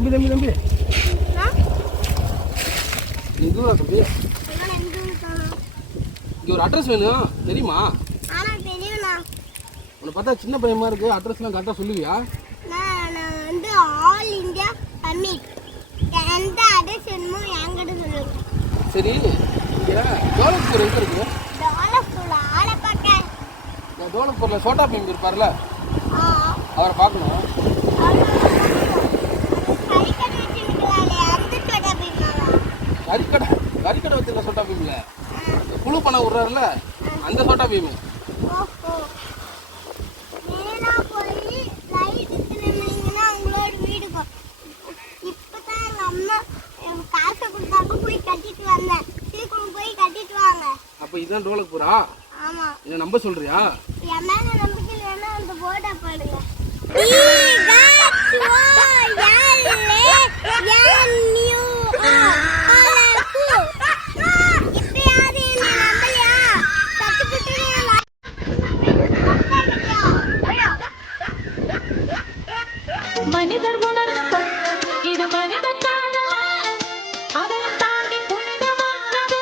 தம்பி தம்பி தம்பி எங்கூரா தம்பி? இங்கே ஒரு அட்ரஸ் வேணும், தெரியுமா? உன்னை பார்த்தா சின்ன பையமா இருக்கு, அட்ரஸ்லாம் கரெக்டாக சொல்லுவியா? நான் வந்து ஆல் இந்தியா பர்மிட், எந்த அட்ரஸ் வேணுமோ என்கிட்ட சொல்லுங்க. சரி, இங்கே தோலக்பூர் எங்கே இருக்கு? தோலக்பூர் ஆளை பார்க்க. தோலக்பூரில் சோட்டா பீம் இருப்பார்ல, அவரை பார்க்கணும். கறிக்கடை வச்சிருக்க சோட்டா பீம்ல புழு பணம் விடுறாருல, அந்த சோட்டா பீம். அப்ப இதுதான் டோலக்பூரா? என்ன நம்ப சொல்றியா? மனிதர் உணர்ந்த இது மனித அதை தாண்டி புனிதமானது.